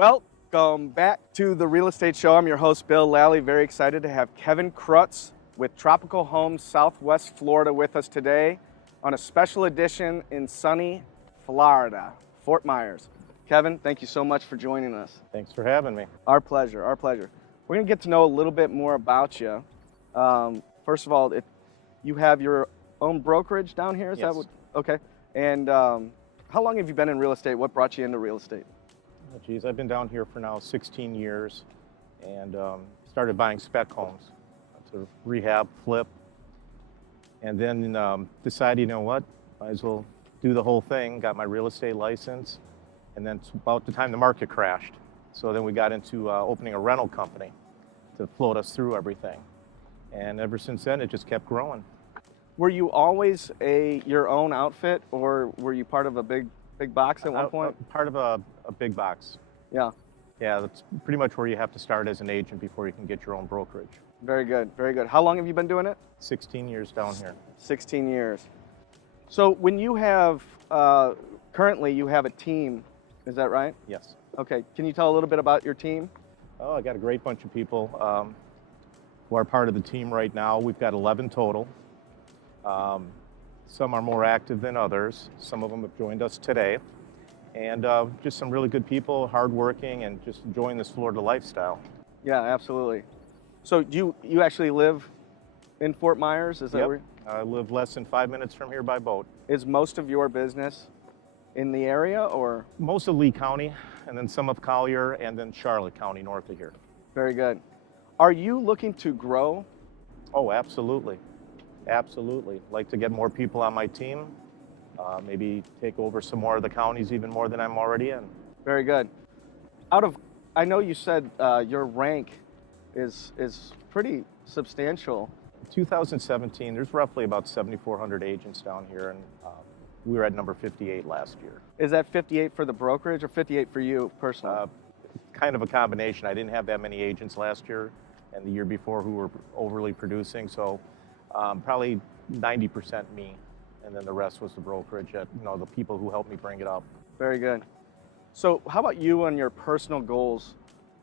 Welcome back to the Real Estate Show. I'm your host, Bill Lally. Very excited to have Kevin Krutz with Tropical Homes Southwest Florida with us today on a special edition in sunny Florida, Fort Myers. Kevin, thank you so much for joining us. Thanks for having me. Our pleasure, our pleasure. We're going to get to know a little bit more about you. First of all, you have your own brokerage down here? Is Yes. that what? Okay. And how long have you been in real estate? What brought you into real estate? Oh, geez, I've been down here for now 16 years and started buying spec homes to rehab, flip, and then decided, you know what, might as well do the whole thing. Got my real estate license, and then it's about the time the market crashed. So then we got into opening a rental company to float us through everything. And ever since then, it just kept growing. Were you always your own outfit, or were you part of a big box at one point? Part of a big box. Yeah, Yeah, that's pretty much where you have to start as an agent before you can get your own brokerage. very good, very good. How long have you been doing it? 16 years down here. 16 years. So when you have, currently you have a team, is that right? Yes. Okay, can you tell a little bit about your team? Oh, I got a great bunch of people who are part of the team right now. We've got 11 total. Some are more active than others. Some of them have joined us today. And just some really good people, hardworking, and just enjoying this Florida lifestyle. Yeah, absolutely. So you actually live in Fort Myers? Is that Yep. where? I live less than 5 minutes from here by boat. Is most of your business in the area, or? Most of Lee County, and then some of Collier, and then Charlotte County north of here. Very good. Are you looking to grow? Oh, absolutely. Absolutely. Like to get more people on my team, maybe take over some more of the counties, even more than I'm already in. Very good. I know you said your rank is pretty substantial. 2017, there's roughly about 7,400 agents down here, and we were at number 58 last year. Is that 58 for the brokerage or 58 for you personally? Kind of a combination. I didn't have that many agents last year and the year before who were overly producing, so probably 90% me, and then the rest was the brokerage, the people who helped me bring it up. Very good. So how about you and your personal goals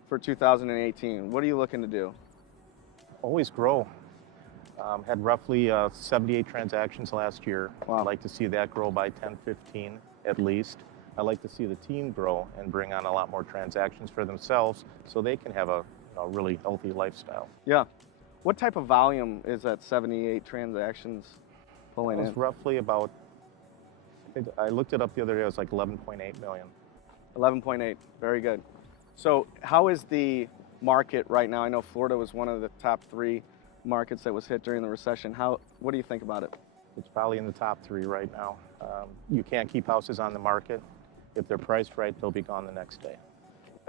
for 2018? What are you looking to do? Always grow. Had roughly 78 transactions last year. Wow. I'd like to see that grow by 10, 15 at least. I'd like to see the team grow and bring on a lot more transactions for themselves so they can have a really healthy lifestyle. Yeah. What type of volume is that 78 transactions pulling It was in? roughly about, I looked it up the other day, it was like 11.8 million. 11.8. Very good. So how is the market right now? I know Florida was one of the top 3 markets that was hit during the recession. What do you think about it? It's probably in the top 3 right now. You can't keep houses on the market. If they're priced right, they'll be gone the next day.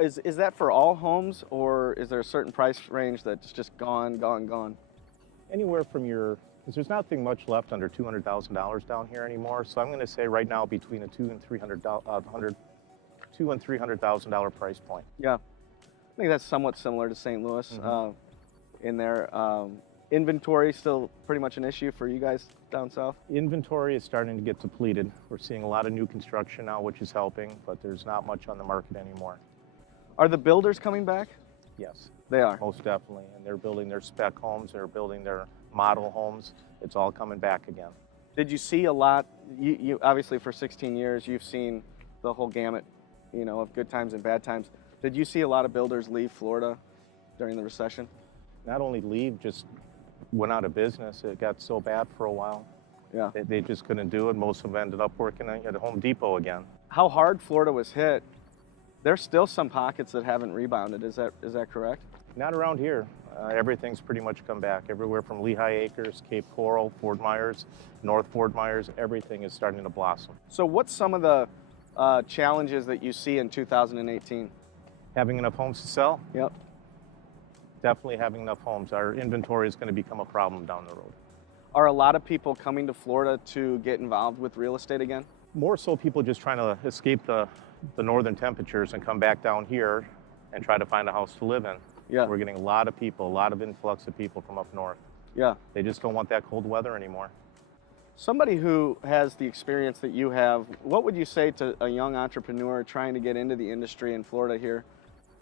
Is that for all homes, or is there a certain price range that's just gone? Anywhere from because there's nothing much left under $200,000 down here anymore. So I'm going to say right now between a $200,000 and $300,000 price point. Yeah, I think that's somewhat similar to St. Louis. Mhm. In there, inventory still pretty much an issue for you guys down south. Inventory is starting to get depleted. We're seeing a lot of new construction now, which is helping, but there's not much on the market anymore. Are the builders coming back? Yes, They are. most definitely. And they're building their spec homes, they're building their model homes. It's all coming back again. Did you see a lot? You obviously for 16 years you've seen the whole gamut, of good times and bad times. Did you see a lot of builders leave Florida during the recession? Not only leave, just went out of business. It got so bad for a while. Yeah. They just couldn't do it. Most of them ended up working at Home Depot again. How hard Florida was hit? There's still some pockets that haven't rebounded. Is that correct? Not around here. Everything's pretty much come back. Everywhere from Lehigh Acres, Cape Coral, Fort Myers, North Fort Myers, everything is starting to blossom. So what's some of the challenges that you see in 2018? Having enough homes to sell? Yep. Definitely having enough homes. Our inventory is going to become a problem down the road. Are a lot of people coming to Florida to get involved with real estate again? More so people just trying to escape the northern temperatures and come back down here and try to find a house to live in. Yeah. We're getting a lot of people, a lot of influx of people from up north. Yeah. They just don't want that cold weather anymore. Somebody who has the experience that you have, what would you say to a young entrepreneur trying to get into the industry in Florida here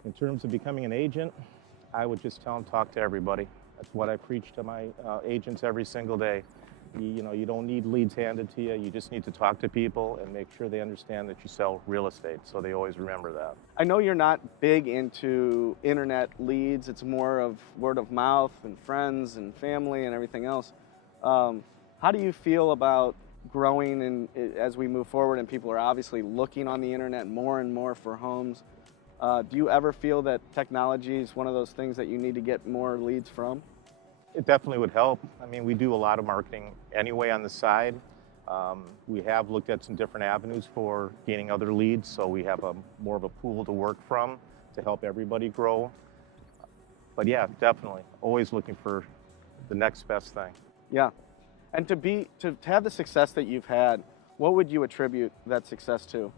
In terms of becoming an agent, I would just tell them, talk to everybody. That's what I preach to my agents every single day. You don't need leads handed to you. You just need to talk to people and make sure they understand that you sell real estate, so they always remember that. I know you're not big into internet leads. It's more of word of mouth and friends and family and everything else. How do you feel about growing as we move forward and people are obviously looking on the internet more and more for homes? Do you ever feel that technology is one of those things that you need to get more leads from? It definitely would help. I mean, we do a lot of marketing anyway on the side. We have looked at some different avenues for gaining other leads, so we have more of a pool to work from to help everybody grow. But yeah, definitely, always looking for the next best thing. Yeah, and to have the success that you've had, what would you attribute that success to?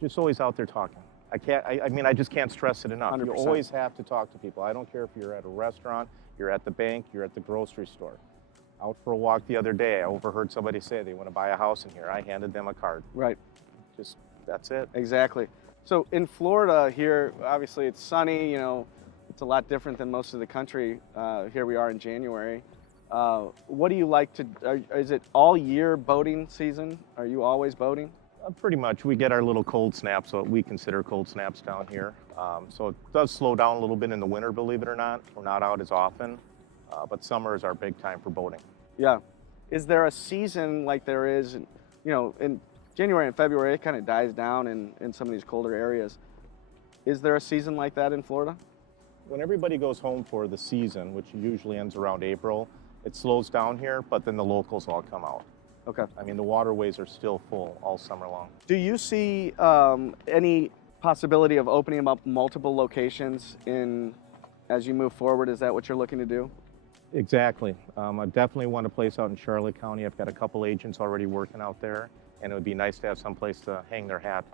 Just always out there talking. I just can't stress it enough. 100%. You always have to talk to people. I don't care if you're at a restaurant, you're at the bank, you're at the grocery store. Out for a walk the other day, I overheard somebody say they want to buy a house in here. I handed them a card. Right. That's it. Exactly. So in Florida here, obviously it's sunny, it's a lot different than most of the country. Here we are in January. What do you like is it all year boating season? Are you always boating? Pretty much. We get our little cold snaps, what we consider cold snaps down here. So it does slow down a little bit in the winter, believe it or not. We're not out as often, but summer is our big time for boating. Yeah. Is there a season like there is, in January and February, it kind of dies down in some of these colder areas. Is there a season like that in Florida? When everybody goes home for the season, which usually ends around April, it slows down here, but then the locals all come out. Okay. I mean, the waterways are still full all summer long. Do you see any possibility of opening up multiple locations as you move forward? Is that what you're looking to do? Exactly. I definitely want a place out in Charlotte County. I've got a couple agents already working out there, and it would be nice to have some place to hang their hat.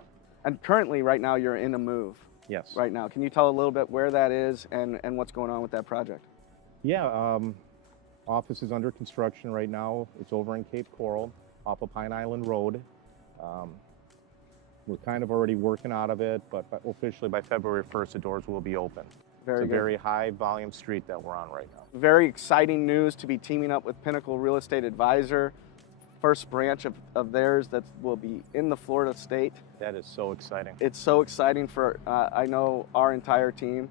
And currently, right now, you're in a move. Yes. Right now. Can you tell a little bit where that is and what's going on with that project? Yeah. Office is under construction right now. It's over in Cape Coral off of Pine Island Road. We're kind of already working out of it, but officially by February 1st, the doors will be open. It's a very high volume street that we're on right now. Very exciting news to be teaming up with Pinnacle Real Estate Advisor. First branch of theirs that will be in the Florida state. That is so exciting. It's so exciting for, I know, our entire team.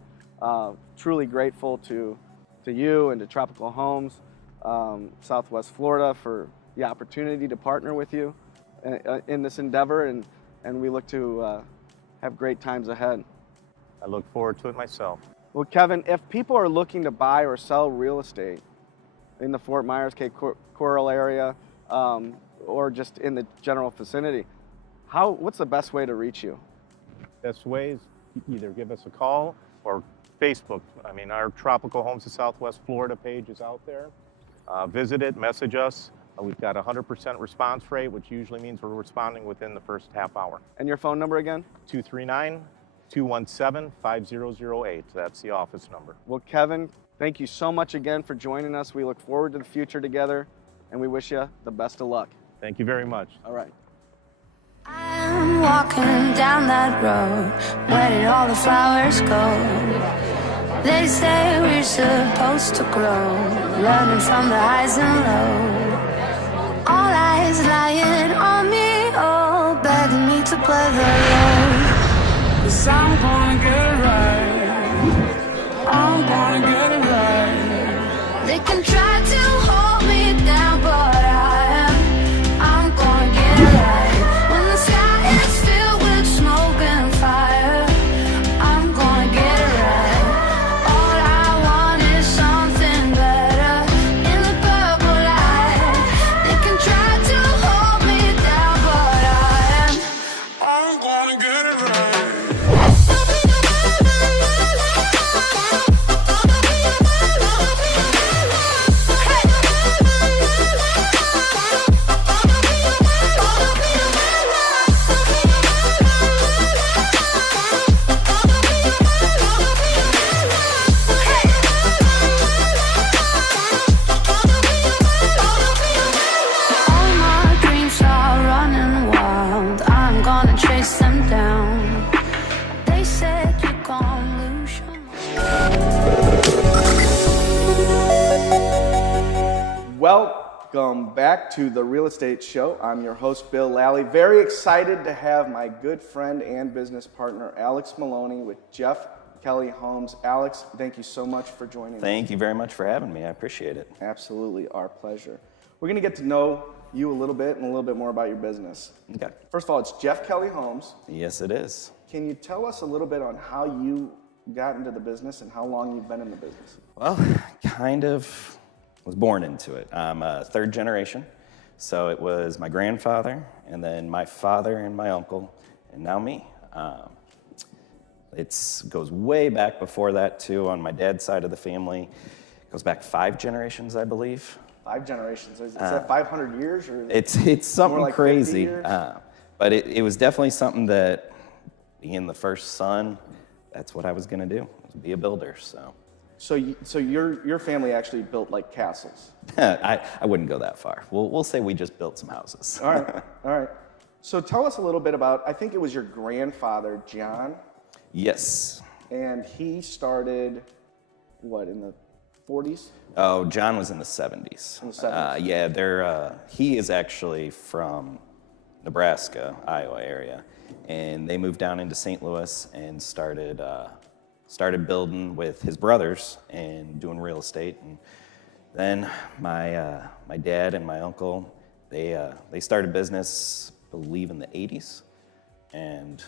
Truly grateful to you and to Tropical Homes, Southwest Florida, for the opportunity to partner with you in this endeavor, and we look to have great times ahead. I look forward to it myself. Well, Kevin, if people are looking to buy or sell real estate in the Fort Myers, Cape Coral area, or just in the general vicinity, what's the best way to reach you? Best way is either give us a call or Facebook. I mean, our Tropical Homes of Southwest Florida page is out there. Visit it, message us. We've got a 100% response rate, which usually means we're responding within the first half hour. And your phone number again? 239-217-5008. That's the office number. Well, Kevin, thank you so much again for joining us. We look forward to the future together, and we wish you the best of luck. Thank you very much. All right. I'm walking down that road. Where did all the flowers go? They say we're supposed to grow, learning from the highs and lows. All eyes lying on me, all begging me to play the role. 'Cause I'm gonna get it right. I'm gonna get it right. They can try to hold me down, but I'm gonna get it right. When the sky is filled with smoke and fire, I'm gonna get it right. All I want is something better in the purple light. They can try to hold me down, but I'm gonna get it right. Welcome back to the Real Estate Show. I'm your host, Bill Lally. Very excited to have my good friend and business partner, Alex Maloney, with Jeff Kelly Homes. Alex, thank you so much for joining us. Thank you very much for having me. I appreciate it. Absolutely, our pleasure. We're going to get to know you a little bit and a little bit more about your business. Okay. First of all, it's Jeff Kelly Homes. Yes, it is. Can you tell us a little bit on how you got into the business and how long you've been in the business? Well, kind of was born into it. I'm a third generation. So it was my grandfather, and then my father and my uncle, and now me. It goes way back before that, too, on my dad's side of the family. It goes back 5 generations, I believe. 5 generations. Is that 500 years? Or It's something more like crazy. 50 years? But it was definitely something that, being the first son, that's what I was going to do, was be a builder. So your family actually built like castles. I wouldn't go that far. We'll say we just built some houses. All right. So tell us a little bit about, I think it was your grandfather, John, Yes. and he started, what, in the 40s? Oh, John was in the 70s. In the 70s. Yeah, he is actually from Nebraska, Iowa area, and they moved down into St. Louis and started building with his brothers and doing real estate. And then my dad and my uncle, they started business, I believe, in the 80s, and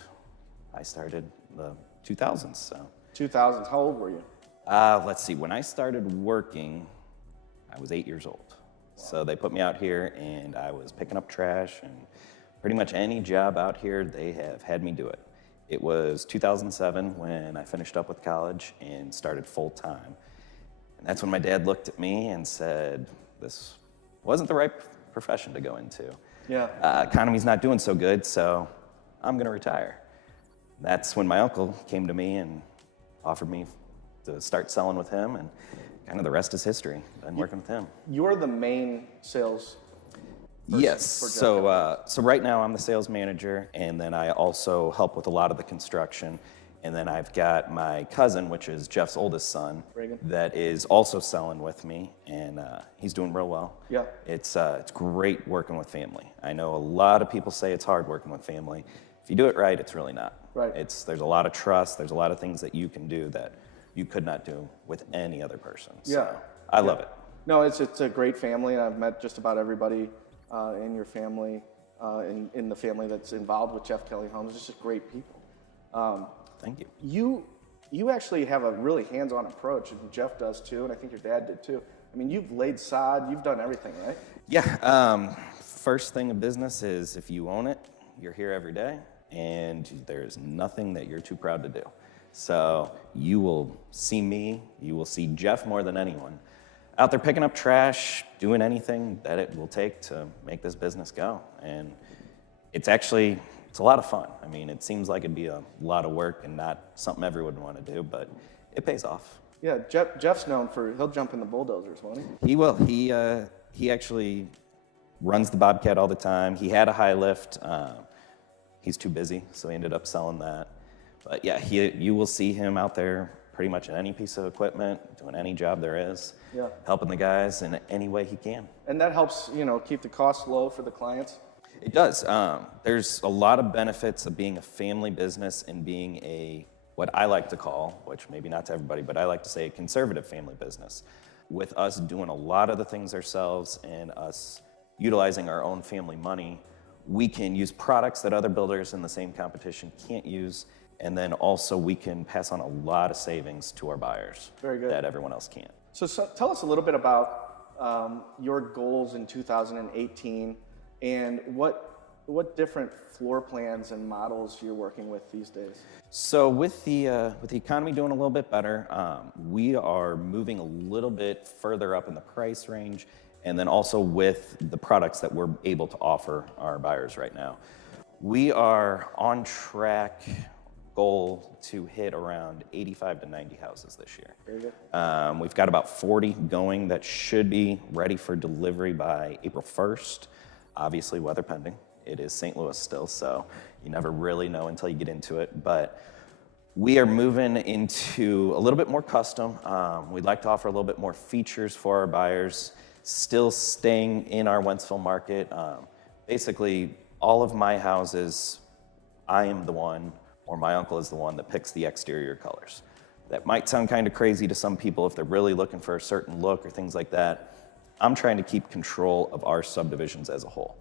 I started the 2000s. So 2000s. How old were you? let's see. When I started working, I was 8 years old. So they put me out here, and I was picking up trash, and pretty much any job out here, they have had me do it. It was 2007 when I finished up with college and started full-time. And that's when my dad looked at me and said, this wasn't the right profession to go into. Yeah. Economy's not doing so good, so I'm going to retire. That's when my uncle came to me and offered me to start selling with him, and kind of the rest is history. Been working with him. You're the main sales person Yes. for Jeff Kelly. So right now I'm the sales manager, and then I also help with a lot of the construction. And then I've got my cousin, which is Jeff's oldest son, Reagan. that is also selling with me, and he's doing real well. Yeah. It's great working with family. I know a lot of people say it's hard working with family. If you do it right, it's really not. Right. There's a lot of trust. There's a lot of things that you can do that you could not do with any other person. So Yeah. I love it. No, it's a great family, and I've met just about everybody in your family, in the family that's involved with Jeff Kelly Homes. It's just great people. Thank you. You actually have a really hands-on approach, and Jeff does too, and I think your dad did too. I mean, you've laid sod, you've done everything, right? Yeah. First thing of business is if you own it, you're here every day, and there's nothing that you're too proud to do. So you will see me, you will see Jeff more than anyone out there picking up trash, doing anything that it will take to make this business go. And it's a lot of fun. I mean, it seems like it'd be a lot of work and not something everyone would want to do, but it pays off. Yeah, Jeff's known for, he'll jump in the bulldozers, won't he? He will. He actually runs the Bobcat all the time. He had a high lift. He's too busy, so he ended up selling that. But yeah, you will see him out there pretty much in any piece of equipment, doing any job there is, Yeah. helping the guys in any way he can. And that helps, keep the costs low for the clients. It does. There's a lot of benefits of being a family business and being what I like to call, which maybe not to everybody, but I like to say a conservative family business. With us doing a lot of the things ourselves and us utilizing our own family money, we can use products that other builders in the same competition can't use, and then also we can pass on a lot of savings to our buyers. Very good. That everyone else can't. So tell us a little bit about your goals in 2018 and what different floor plans and models you're working with these days. So with the economy doing a little bit better, we are moving a little bit further up in the price range, and then also with the products that we're able to offer our buyers right now. We are on track, goal to hit around 85 to 90 houses this year. Very good. We've got about 40 going that should be ready for delivery by April 1st. Obviously, weather pending. It is St. Louis still, so you never really know until you get into it. But we are moving into a little bit more custom. We'd like to offer a little bit more features for our buyers. still staying in our Wentzville market. Basically, all of my houses, I am the one, or my uncle is the one that picks the exterior colors. That might sound kind of crazy to some people if they're really looking for a certain look or things like that. I'm trying to keep control of our subdivisions as a whole.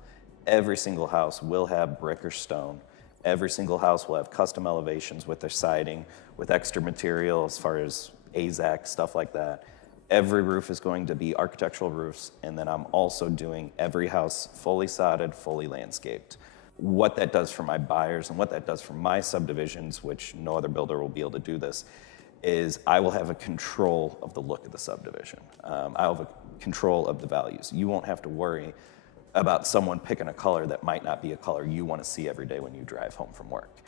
Every single house will have brick or stone. Every single house will have custom elevations with their siding, with extra material as far as AZAC, stuff like that. Every roof is going to be architectural roofs, and then I'm also doing every house fully sodded, fully landscaped. What that does for my buyers and what that does for my subdivisions, which no other builder will be able to do this, is I will have a control of the look of the subdivision. I'll have a control of the values. You won't have to worry about someone picking a color that might not be a color you want to see every day when you drive home from work.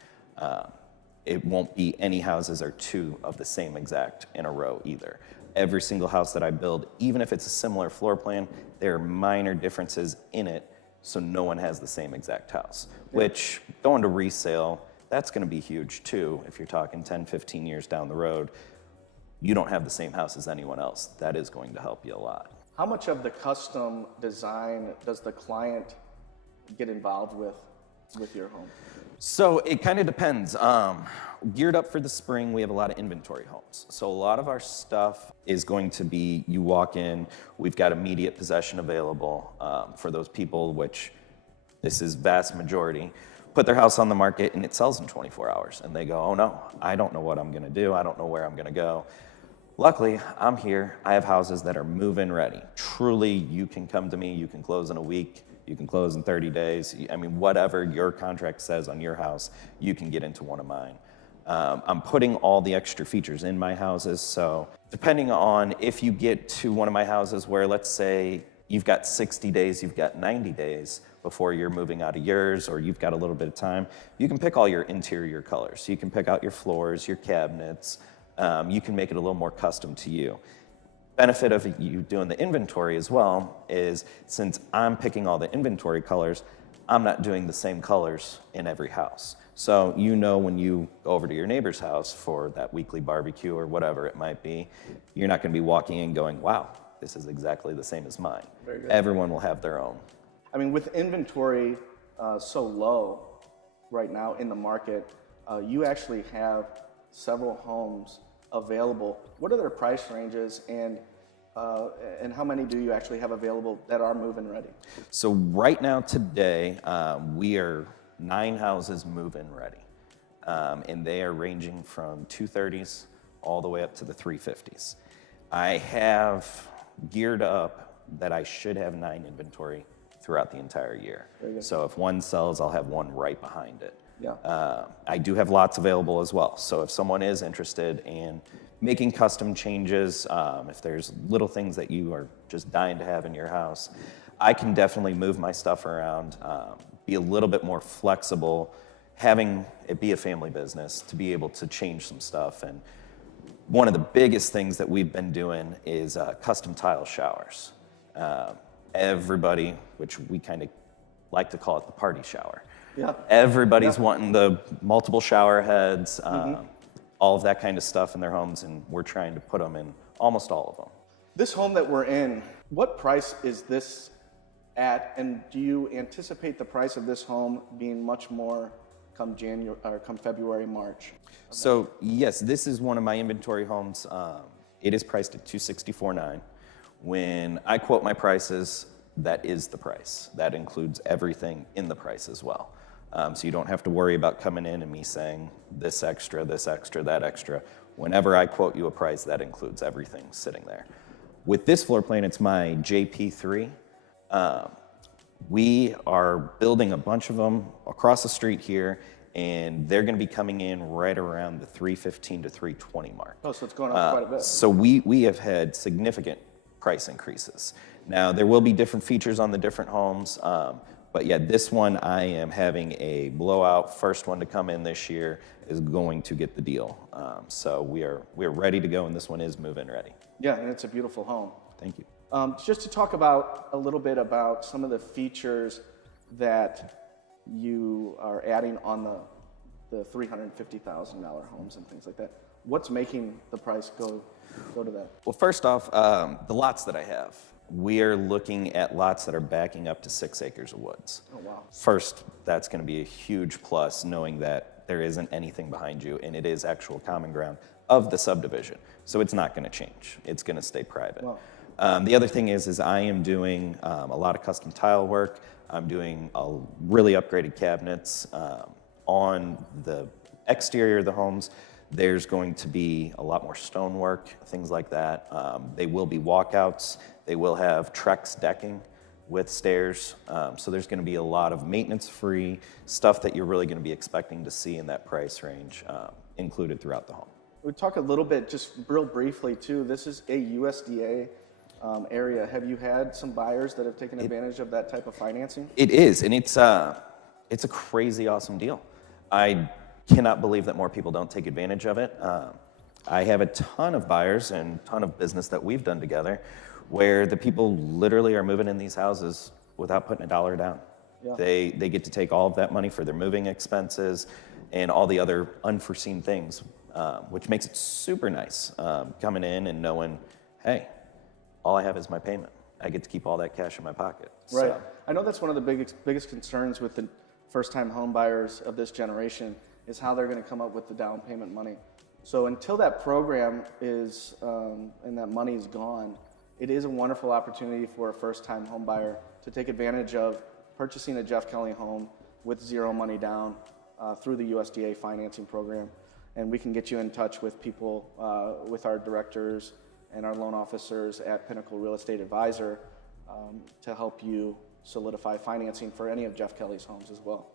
It won't be any houses or two of the same exact in a row either. Every single house that I build, even if it's a similar floor plan, there are minor differences in it, so no one has the same exact house. Which, going to resale, that's gonna be huge too. If you're talking 10, 15 years down the road, you don't have the same house as anyone else. That is going to help you a lot. How much of the custom design does the client get involved with your home? So it kind of depends. Geared up for the spring, we have a lot of inventory homes. So a lot of our stuff is going to be, you walk in, we've got immediate possession available for those people, which this is vast majority, put their house on the market and it sells in 24 hours. And they go, oh no, I don't know what I'm gonna do. I don't know where I'm gonna go. Luckily, I'm here. I have houses that are move-in ready. Truly, you can come to me, you can close in a week, you can close in 30 days. I mean, whatever your contract says on your house, you can get into one of mine. I'm putting all the extra features in my houses, so depending on if you get to one of my houses where, let's say, you've got 60 days, you've got 90 days before you're moving out of yours, or you've got a little bit of time, you can pick all your interior colors. So you can pick out your floors, your cabinets, you can make it a little more custom to you. Benefit of you doing the inventory as well is, since I'm picking all the inventory colors, I'm not doing the same colors in every house. So you know when you go over to your neighbor's house for that weekly barbecue or whatever it might be, you're not gonna be walking in going, wow, this is exactly the same as mine. Very good. Everyone will have their own. I mean, with inventory so low right now in the market, you actually have several homes available. What are their price ranges, and how many do you actually have available that are move-in ready? So right now today, we are 9 houses move-in ready. And they are ranging from 230s all the way up to the 350s. I have geared up that I should have 9 inventory throughout the entire year. So if one sells, I'll have one right behind it. Yeah. I do have lots available as well. So if someone is interested in making custom changes, if there's little things that you are just dying to have in your house, I can definitely move my stuff around, be a little bit more flexible, having it be a family business to be able to change some stuff. And one of the biggest things that we've been doing is custom tile showers. Everybody, which we kind of like to call it the party shower. Yeah. Everybody's wanting the multiple shower heads, all of that kind of stuff in their homes, and we're trying to put them in almost all of them. This home that we're in, what price is this at, and do you anticipate the price of this home being much more come January or come February, March? So yes, this is one of my inventory homes. It is priced at $264,900. When I quote my prices, that is the price. That includes everything in the price as well. So you don't have to worry about coming in and me saying this extra, that extra. Whenever I quote you a price, that includes everything sitting there. With this floor plan, it's my JP3. We are building a bunch of them across the street here, and they're gonna be coming in right around the 315 to 320 mark. Oh, so it's going up quite a bit. So we have had significant price increases. Now, there will be different features on the different homes, but yeah, this one I am having a blowout. First one to come in this year is going to get the deal. So we are ready to go, and this one is move-in ready. Yeah, and it's a beautiful home. Thank you. Just to talk about a little bit about some of the features that you are adding on the $350,000 homes and things like that. What's making the price go to that? Well, first off, the lots that I have. We are looking at lots that are backing up to 6 acres of woods. Oh, wow. First, that's going to be a huge plus, knowing that there isn't anything behind you, and it is actual common ground of the subdivision. So it's not going to change. It's going to stay private. Wow. The other thing is I am doing a lot of custom tile work. I'm doing really upgraded cabinets on the exterior of the homes. There's going to be a lot more stonework, things like that. They will be walkouts. They will have Trex decking with stairs. So there's going to be a lot of maintenance-free stuff that you're really going to be expecting to see in that price range included throughout the home. We talk a little bit, just real briefly too, this is a USDA area. Have you had some buyers that have taken advantage of that type of financing? It is, and it's a crazy awesome deal. I cannot believe that more people don't take advantage of it. I have a ton of buyers and ton of business that we've done together where the people literally are moving in these houses without putting a dollar down. Yeah. They get to take all of that money for their moving expenses and all the other unforeseen things, which makes it super nice coming in and knowing, hey, all I have is my payment. I get to keep all that cash in my pocket. Right. So, I know that's one of the biggest concerns with the first-time home buyers of this generation is how they're going to come up with the down payment money. So until that program is and that money is gone, it is a wonderful opportunity for a first-time home buyer to take advantage of purchasing a Jeff Kelly home with zero money down through the USDA financing program. And we can get you in touch with people, with our directors and our loan officers at Pinnacle Real Estate Advisor to help you solidify financing for any of Jeff Kelly's homes as well.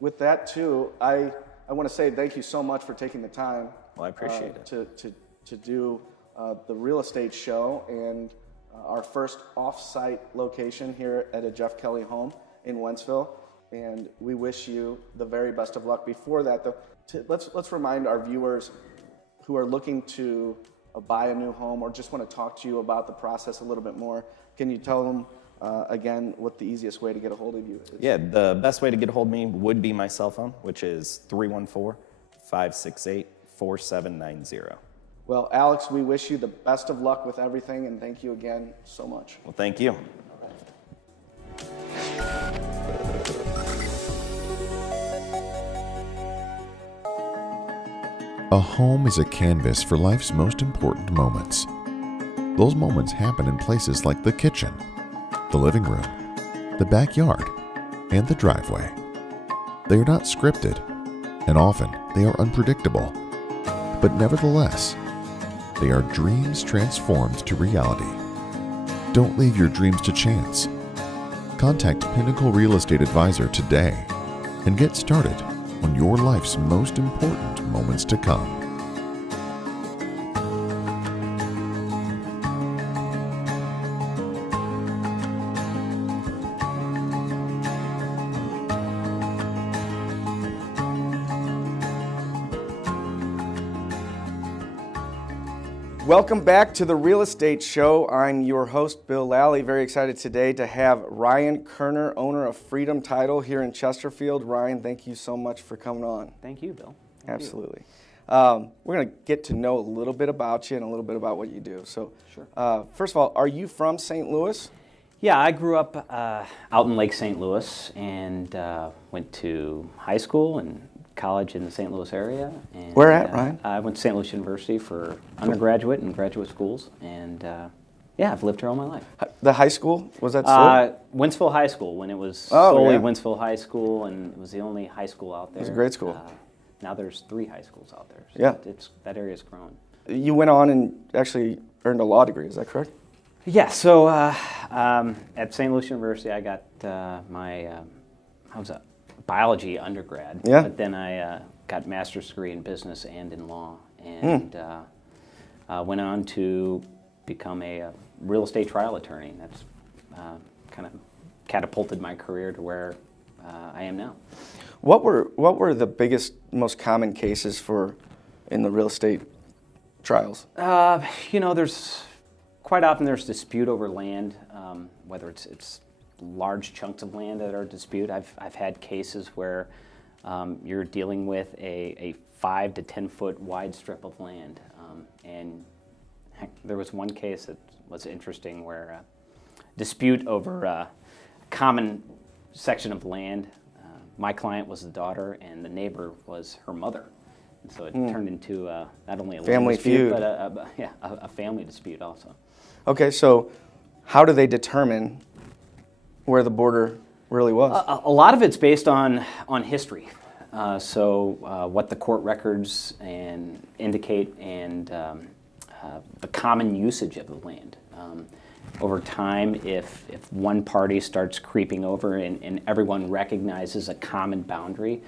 With that too, I want to say thank you so much for taking the time. Well, I appreciate it. To do the real estate show and our first off-site location here at a Jeff Kelly home in Wentzville. And we wish you the very best of luck. Before that, though, let's remind our viewers who are looking to buy a new home or just want to talk to you about the process a little bit more. Can you tell them again what the easiest way to get a hold of you is? Yeah, the best way to get a hold of me would be my cell phone, which is 314-568-4790. Well, Alex, we wish you the best of luck with everything, and thank you again so much. Well, thank you. A home is a canvas for life's most important moments. Those moments happen in places like the kitchen, the living room, the backyard, and the driveway. They are not scripted, and often they are unpredictable. But nevertheless, they are dreams transformed to reality. Don't leave your dreams to chance. Contact Pinnacle Real Estate Advisor today and get started on your life's most important moments to come. Welcome back to the Real Estate Show. I'm your host, Bill Lally. Very excited today to have Ryan Kerner, owner of Freedom Title here in Chesterfield. Ryan, thank you so much for coming on. Thank you, Bill. Absolutely. We're going to get to know a little bit about you and a little bit about what you do. So, Sure. First of all, are you from St. Louis? Yeah, I grew up out in Lake St. Louis and went to high school and college in the St. Louis area. And, Where at, Ryan? I went to St. Louis University for undergraduate and graduate schools, and yeah, I've lived here all my life. The high school? Was that still? Winsville High School, when it was Oh, solely yeah. Winsville High School, and it was the only high school out there. It was a great school. Now there's 3 high schools out there. So Yeah. that area's grown. You went on and actually earned a law degree, is that correct? Yeah, so at St. Louis University, I got my biology undergrad. Yeah. But then I got master's degree in business and in law, and went on to become a real estate trial attorney. That's kind of catapulted my career to where I am now. What were the biggest, most common cases in the real estate trials? There's quite often there's dispute over land, whether it's large chunks of land that are dispute. I've had cases where you're dealing with a 5 to 10 foot wide strip of land, and heck, there was one case that was interesting where dispute over a common section of land. My client was the daughter, and the neighbor was her mother. And so it turned into not only a Family land dispute, feud. but a family dispute also. Okay, so how do they determine where the border really was? A lot of it's based on history. What the court records indicate and the common usage of the land. Over time, if one party starts creeping over and everyone recognizes a common boundary,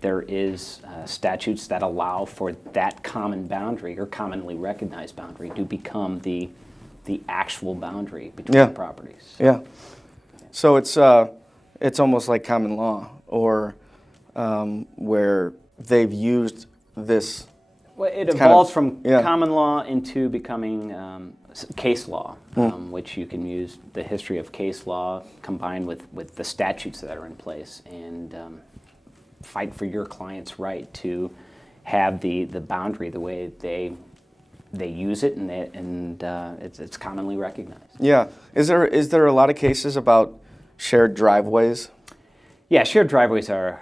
there is statutes that allow for that common boundary or commonly recognized boundary to become the actual boundary between Yeah. the properties. Yeah. So it's almost like common law, or where they've used this. Well, it kind evolves of- from yeah. common law into becoming case law, which you can use the history of case law combined with the statutes that are in place and fight for your client's right to have the boundary the way they use it and it's commonly recognized. Yeah. Is there a lot of cases about shared driveways? Yeah, shared driveways are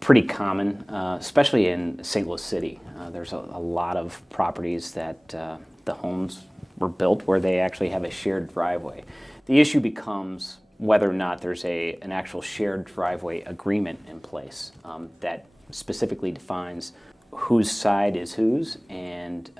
pretty common, especially in St. Louis City. There's a lot of properties that the homes were built where they actually have a shared driveway. The issue becomes whether or not there's an actual shared driveway agreement in place that specifically defines whose side is whose and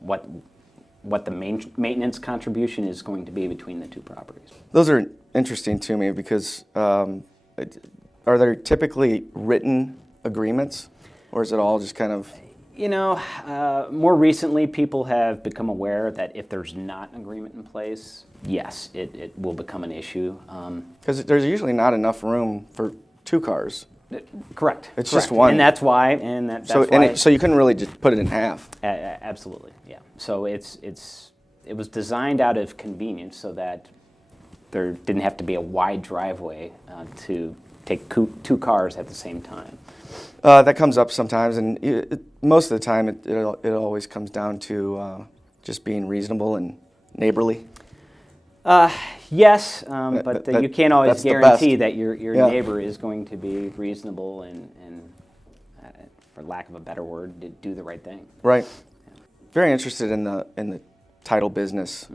what the maintenance contribution is going to be between the two properties. Those are interesting to me because are there typically written agreements, or is it all just kind of? You know, more recently, people have become aware that if there's not an agreement in place, yes, it will become an issue. Because there's usually not enough room for two cars. Correct. It's correct. just one. and that's why. That's So why. so you couldn't really just put it in half. Absolutely, yeah. So it was designed out of convenience so that there didn't have to be a wide driveway to take two cars at the same time. That comes up sometimes, and most of the time it always comes down to just being reasonable and neighborly. Yes, but you can't always that's the guarantee best. that your Yeah. neighbor is going to be reasonable and for lack of a better word, to do the right thing. Right. Very interested in the title business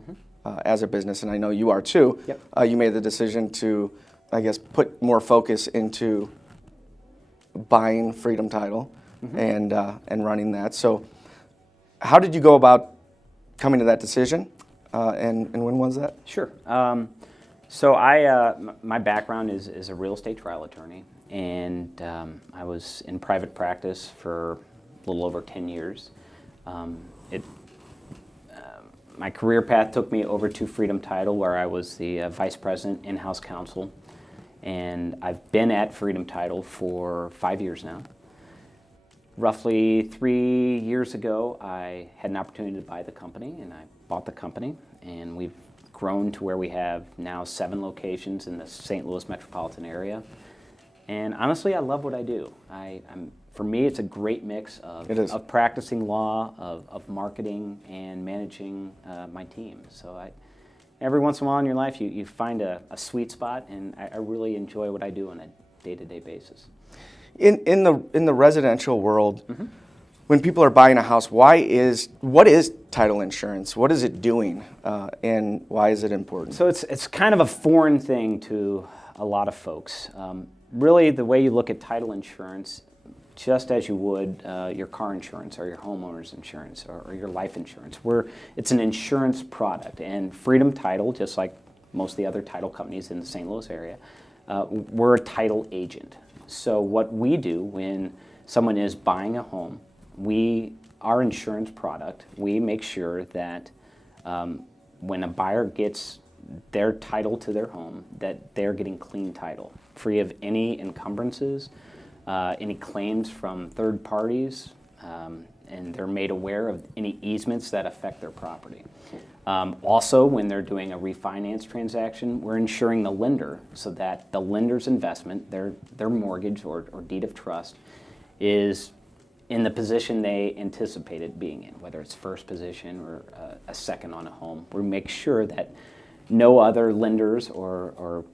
as a business, and I know you are too. Yep. You made the decision to, I guess, put more focus into buying Freedom Title and running that. So, how did you go about coming to that decision, and when was that? Sure. My background is a real estate trial attorney, and I was in private practice for a little over 10 years. My career path took me over to Freedom Title, where I was the vice president in-house counsel, and I've been at Freedom Title for 5 years now. Roughly 3 years ago, I had an opportunity to buy the company, and I bought the company, and we've grown to where we have now 7 locations in the St. Louis metropolitan area. And honestly, I love what I do. For me, it's a great mix It is. of practicing law, of marketing, and managing my team. So every once in a while in your life, you find a sweet spot, and I really enjoy what I do on a day-to-day basis. In the residential world, when people are buying a house, what is title insurance? What is it doing, and why is it important? So it's kind of a foreign thing to a lot of folks. Really, the way you look at title insurance, just as you would your car insurance or your homeowner's insurance or your life insurance, it's an insurance product. And Freedom Title, just like most of the other title companies in the St. Louis area, we're a title agent. So what we do when someone is buying a home, our insurance product, we make sure that when a buyer gets their title to their home, that they're getting clean title, free of any encumbrances, any claims from third parties, and they're made aware of any easements that affect their property. Also, when they're doing a refinance transaction, we're insuring the lender so that the lender's investment, their mortgage or deed of trust, is in the position they anticipated being in, whether it's first position or a second on a home. We make sure that no other lenders or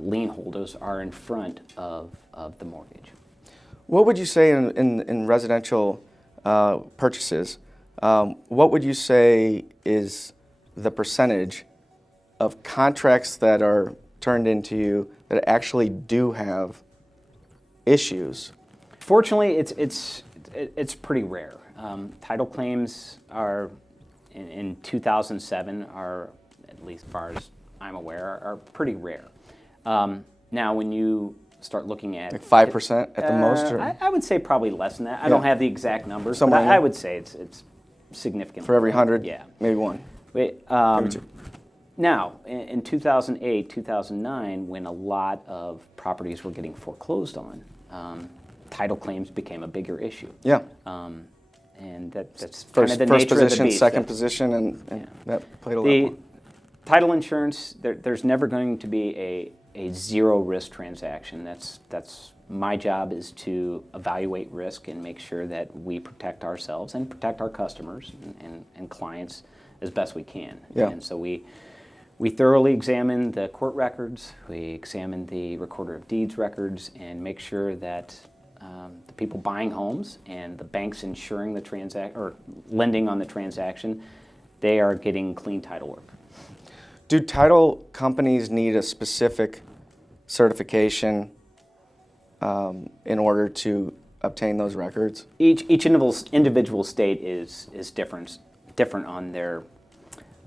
lien holders are in front of the mortgage. What would you say in residential purchases? What would you say is the percentage of contracts that are turned into you that actually do have issues? Fortunately, it's pretty rare. Title claims are in 2007 are, at least as far as I'm aware, are pretty rare. Now, when you start looking at Like 5% at the most? Or I would say probably less than that. I don't have the exact numbers, Somewhere but in I there. would say it's significant. for every 100, Yeah. maybe one. Wait, Maybe two. now, in 2008, 2009, when a lot of properties were getting foreclosed on, title claims became a bigger issue. Yeah. And that's kind of First the nature of the position, beast. second That- position, and that played a lot The more. title insurance, there's never going to be a zero risk transaction. That's my job, is to evaluate risk and make sure that we protect ourselves and protect our customers and clients as best we can. Yeah. And so we thoroughly examine the court records, we examine the recorder of deeds records, and make sure that the people buying homes and the banks insuring the transaction or lending on the transaction, they are getting clean title work. Do title companies need a specific certification in order to obtain those records? Each individual state is different on their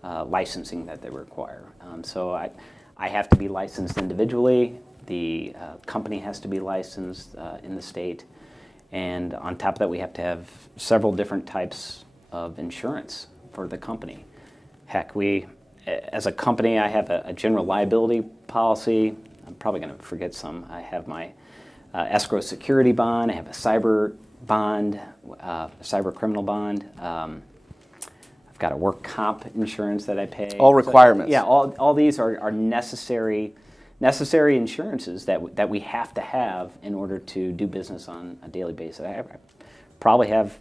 licensing that they require. So I have to be licensed individually. The company has to be licensed in the state, and on top of that, we have to have several different types of insurance for the company. Heck, as a company, I have a general liability policy. I'm probably going to forget some. I have my escrow security bond. I have a cyber bond, a cyber criminal bond. I've got a work comp insurance that I pay. All requirements. Yeah, all these are necessary insurances that we have to have in order to do business on a daily basis. I probably have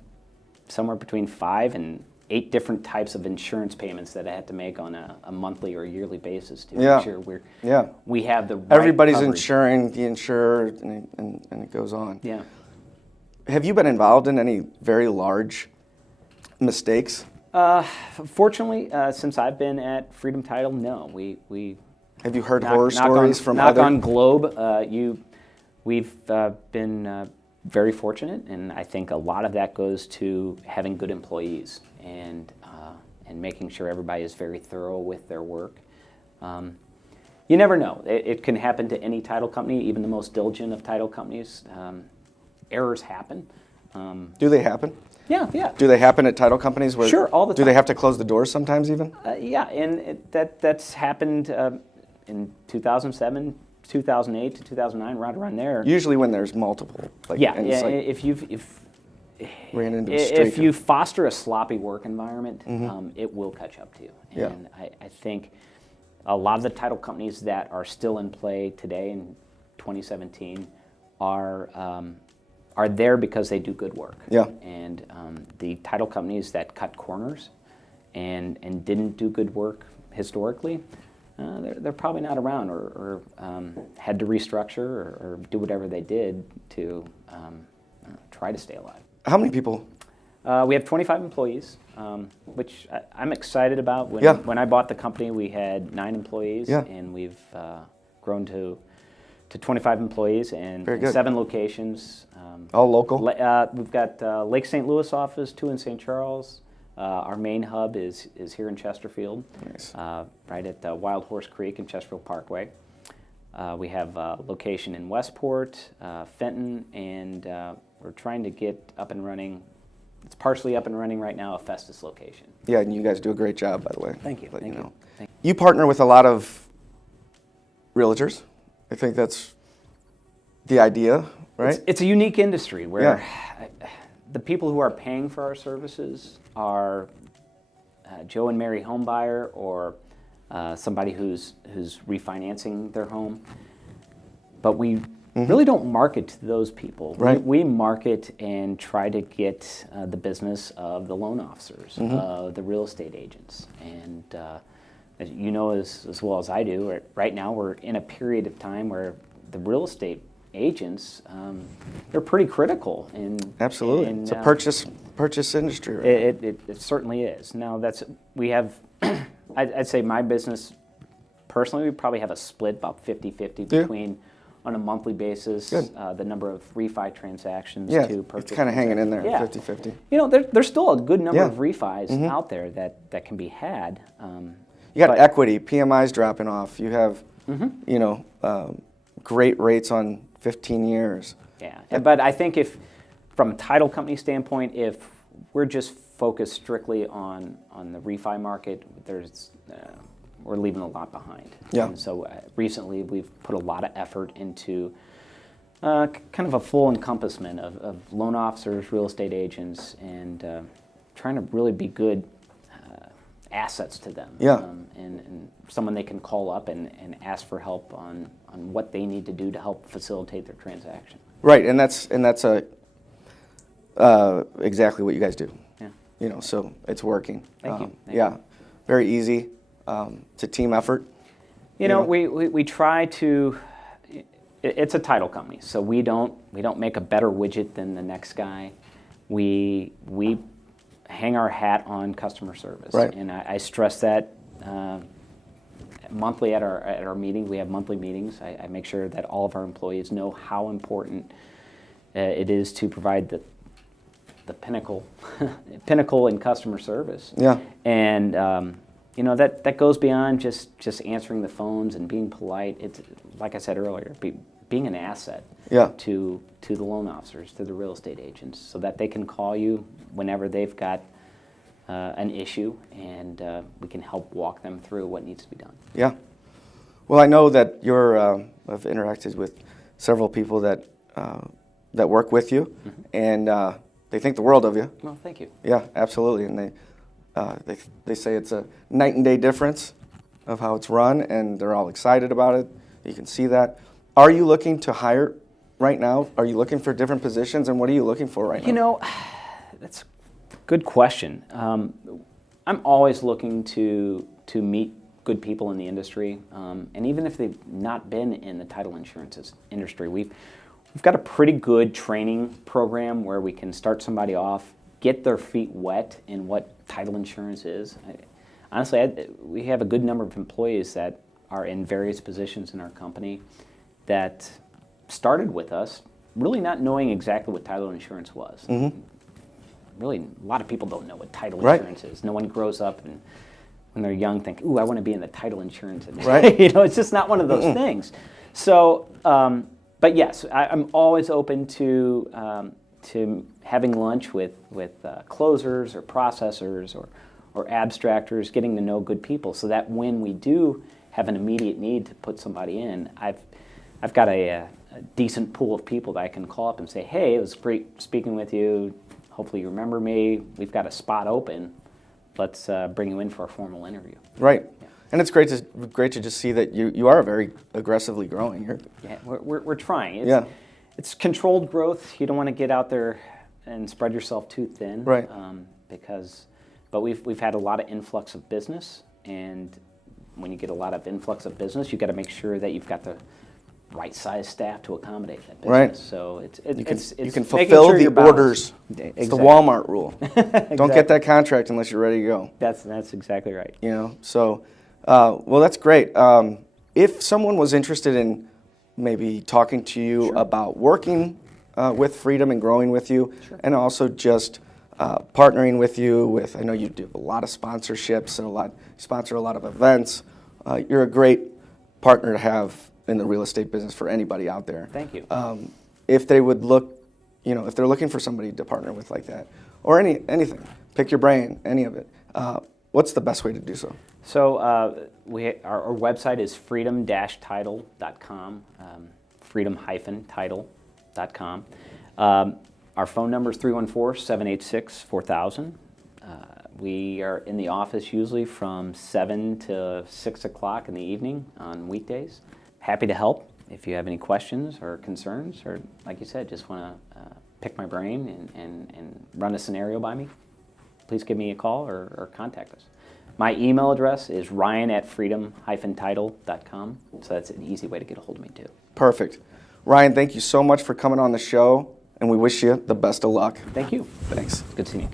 somewhere between 5 and 8 different types of insurance payments that I have to make on a monthly or yearly basis to Yeah. make sure we have the right Everybody's coverage. insuring the insurer, and it goes on. Yeah. Have you been involved in any very large mistakes? Fortunately, since I've been at Freedom Title, no. We Have you heard knock- horror knock stories on, from knock other? on Globe. We've been very fortunate, and I think a lot of that goes to having good employees and making sure everybody is very thorough with their work. You never know. It can happen to any title company, even the most diligent of title companies. Errors happen. Do they happen? Yeah. Do they happen at title companies? Where, Sure, all the Do they time. have to close the doors sometimes even? Yeah, and that's happened in 2007, 2008 to 2009, right around there. Usually when there's multiple. Like, Yeah, and it's like if ran into a street. if you foster a sloppy work environment, it will catch up to you. Yeah. And I think a lot of the title companies that are still in play today in 2017 are there because they do good work. Yeah. And the title companies that cut corners and didn't do good work historically, they're probably not around or had to restructure or do whatever they did to try to stay alive. How many people? We have 25 employees, which I'm excited about. Yeah. When I bought the company, we had 9 employees, Yeah. and we've grown to 25 employees and Very good. 7 locations. All local? We've got Lake St. Louis office, 2 in St. Charles. Our main hub is here in Chesterfield, Nice. right at Wild Horse Creek and Chesterfield Parkway. We have a location in Westport, Fenton, and we're trying to get up and running. It's partially up and running right now, a Festus location. Yeah, and you guys do a great job, by the way. Thank you. Let Thank you. know. Thank You partner with a lot of realtors. I think that's the idea, right? It's a unique industry where the people who are paying for our services are Joe and Mary homebuyer or somebody who's refinancing their home. But we really don't market to those people. Right. We market and try to get the business of the loan officers, the real estate agents, and as you know as well as I do, right now we're in a period of time where the real estate agents, they're pretty critical. Absolutely. It's a purchase industry, right? It certainly is. Now we have, I'd say my business, personally, we probably have a split about 50-50 between, on a monthly basis, the number of refi transactions to purchase. It's kind of hanging in there, yeah. 50-50. You know, there's still a good number of refis out there that can be had. You got equity, PMI's dropping off. You have, you know, great rates on 15 years. Yeah, but I think if, from a title company standpoint, if we're just focused strictly on the refi market, we're leaving a lot behind. Yeah. And so recently we've put a lot of effort into kind of a full encompassment of loan officers, real estate agents, and trying to really be good assets to them. Yeah. And someone they can call up and ask for help on what they need to do to help facilitate their transaction. Right, and that's exactly what you guys do. Yeah. You know, so it's working. Thank you. Yeah, very easy. It's a team effort. You know, we try to. It's a title company, so we don't make a better widget than the next guy. We hang our hat on customer service, right. And I stress that monthly at our meeting. We have monthly meetings. I make sure that all of our employees know how important it is to provide the pinnacle in customer service. Yeah. And you know, that goes beyond just answering the phones and being polite. It's, like I said earlier, being an asset to the loan officers, to the real estate agents, so that they can call you whenever they've got an issue, and we can help walk them through what needs to be done. Yeah. Well, I know that I've interacted with several people that work with you, and they think the world of you. Well, thank you. Yeah, absolutely, and they say it's a night and day difference of how it's run, and they're all excited about it. You can see that. Are you looking to hire right now? Are you looking for different positions, and what are you looking for right now? You know, that's a good question. I'm always looking to meet good people in the industry, and even if they've not been in the title insurance industry, we've got a pretty good training program where we can start somebody off, get their feet wet in what title insurance is. Honestly, we have a good number of employees that are in various positions in our company that started with us really not knowing exactly what title insurance was. Really, a lot of people don't know what title insurance is. No one grows up and when they're young think, ooh, I want to be in the title insurance industry. Right. You know, it's just not one of those things. So, but yes, I'm always open to having lunch with closers or processors or abstractors, getting to know good people, so that when we do have an immediate need to put somebody in, I've got a decent pool of people that I can call up and say, hey, it was great speaking with you. Hopefully you remember me. We've got a spot open. Let's bring you in for a formal interview. Right. Yeah. And it's great to just see that you are very aggressively growing here. Yeah, we're trying. It's controlled growth. You don't want to get out there and spread yourself too thin. Right. But we've had a lot of influx of business, and when you get a lot of influx of business, you've got to make sure that you've got the right size staff to accommodate that business. Right. So you can fulfill the orders. Exactly. It's the Walmart rule. Don't get that contract unless you're ready to go. That's exactly right. You know, so well, that's great. If someone was interested in maybe talking to you about working with Freedom and growing with you, and also just partnering with you I know you do a lot of sponsorships and you sponsor a lot of events. You're a great partner to have in the real estate business for anybody out there. Thank you. If they would look, you know, if they're looking for somebody to partner with like that, or anything, pick your brain, any of it, what's the best way to do so? So our website is freedom-title.com, freedom-title.com. Our phone number is 314-786-4000. We are in the office usually from 7 to 6 o'clock in the evening on weekdays. Happy to help if you have any questions or concerns, or like you said, just want to pick my brain and run a scenario by me. Please give me a call or contact us. My email address is ryan@freedom-title.com, so that's an easy way to get a hold of me too. Perfect. Ryan, thank you so much for coming on the show, and we wish you the best of luck. Thank you. Thanks. Good seeing you.